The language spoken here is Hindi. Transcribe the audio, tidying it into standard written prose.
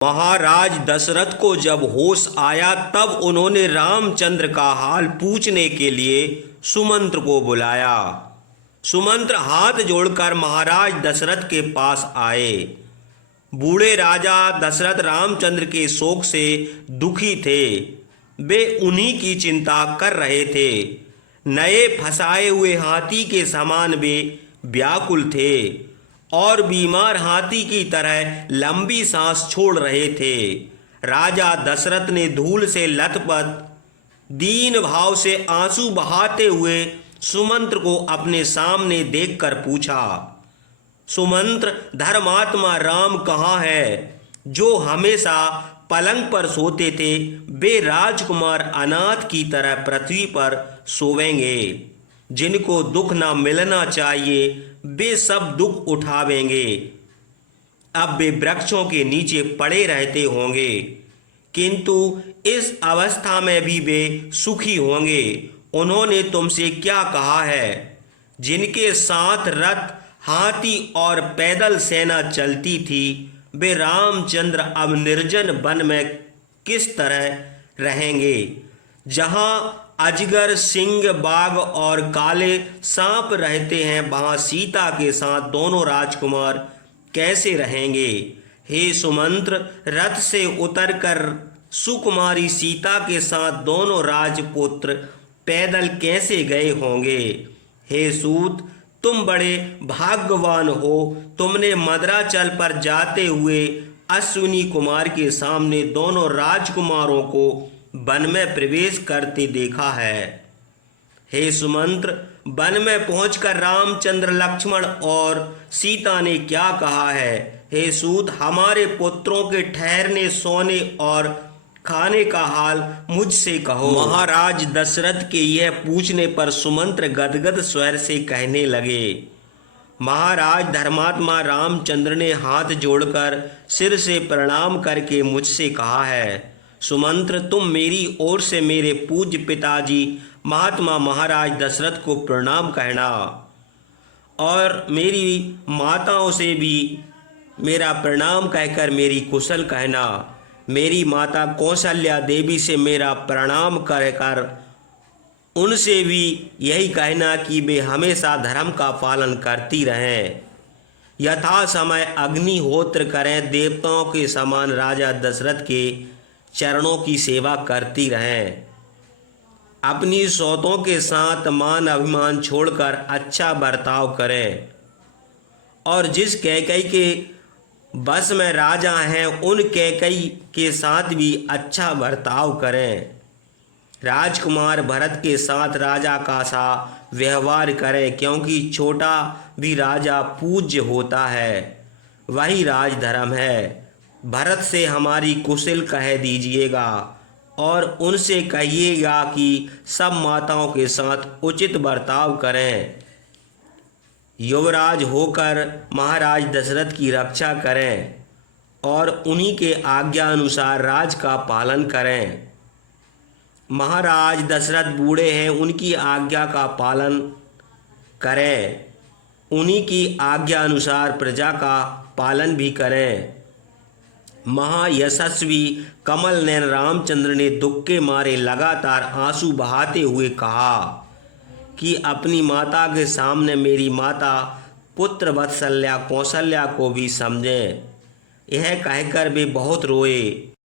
महाराज दशरथ को जब होश आया तब उन्होंने रामचंद्र का हाल पूछने के लिए सुमंत्र को बुलाया। सुमंत्र हाथ जोड़कर महाराज दशरथ के पास आए। बूढ़े राजा दशरथ रामचंद्र के शोक से दुखी थे। वे उन्हीं की चिंता कर रहे थे। नए फंसाए हुए हाथी के समान वे व्याकुल थे और बीमार हाथी की तरह लंबी सांस छोड़ रहे थे। राजा दशरथ ने धूल से लथपथ दीन भाव से आंसू बहाते हुए सुमंत्र को अपने सामने देखकर पूछा, सुमंत्र, धर्मात्मा राम कहाँ है? जो हमेशा पलंग पर सोते थे वे राजकुमार अनाथ की तरह पृथ्वी पर सोवेंगे। जिनको दुख ना मिलना चाहिए वे सब दुख उठावेंगे। अब वे वृक्षों के नीचे पड़े रहते होंगे, किंतु इस अवस्था में भी वे सुखी होंगे। उन्होंने तुमसे क्या कहा है? जिनके साथ रथ, हाथी और पैदल सेना चलती थी, वे रामचंद्र अब निर्जन वन में किस तरह रहेंगे, जहां अजगर, सिंह, बाघ और काले सांप रहते हैं, वहां सीता के साथ दोनों राजकुमार कैसे रहेंगे? हे सुमंत्र, रथ से उतरकर सुकुमारी सीता के साथ दोनों राजपुत्र पैदल कैसे गए होंगे? हे सूत, तुम बड़े भाग्यवान हो। तुमने मद्राचल पर जाते हुए अश्विनी कुमार के सामने दोनों राजकुमारों को वन में प्रवेश करते देखा है। हे सुमंत्र, वन में पहुंचकर रामचंद्र, लक्ष्मण और सीता ने क्या कहा है? हे सूत, हमारे पुत्रों के ठहरने, सोने और खाने का हाल मुझसे कहो। महाराज दशरथ के यह पूछने पर सुमंत्र गदगद स्वर से कहने लगे, महाराज, धर्मात्मा रामचंद्र ने हाथ जोड़कर सिर से प्रणाम करके मुझसे कहा है, सुमंत्र, तुम मेरी ओर से मेरे पूज्य पिताजी महात्मा महाराज दशरथ को प्रणाम कहना और मेरी माताओं से भी मेरा प्रणाम कहकर मेरी कुशल कहना। मेरी माता कौशल्या देवी से मेरा प्रणाम कहकर उनसे भी यही कहना कि वे हमेशा धर्म का पालन करती रहें, यथा समय अग्निहोत्र करें, देवताओं के समान राजा दशरथ के चरणों की सेवा करती रहें, अपनी सौतों के साथ मान अभिमान छोड़कर अच्छा बर्ताव करें और जिस कैकई के बस में राजा हैं उन कैकई के साथ भी अच्छा बर्ताव करें। राजकुमार भरत के साथ राजा का सा व्यवहार करें, क्योंकि छोटा भी राजा पूज्य होता है, वही राजधर्म है। भरत से हमारी कुशल कह दीजिएगा और उनसे कहिएगा कि सब माताओं के साथ उचित बर्ताव करें। युवराज होकर महाराज दशरथ की रक्षा करें और उन्हीं के आज्ञा अनुसार राज का पालन करें। महाराज दशरथ बूढ़े हैं, उनकी आज्ञा का पालन करें, उन्हीं की आज्ञा अनुसार प्रजा का पालन भी करें। महायशस्वी कमल नयन रामचंद्र ने दुख के मारे लगातार आंसू बहाते हुए कहा कि अपनी माता के सामने मेरी माता पुत्र वत्सल्या कौशल्या को भी समझें। यह कहकर वे बहुत रोए।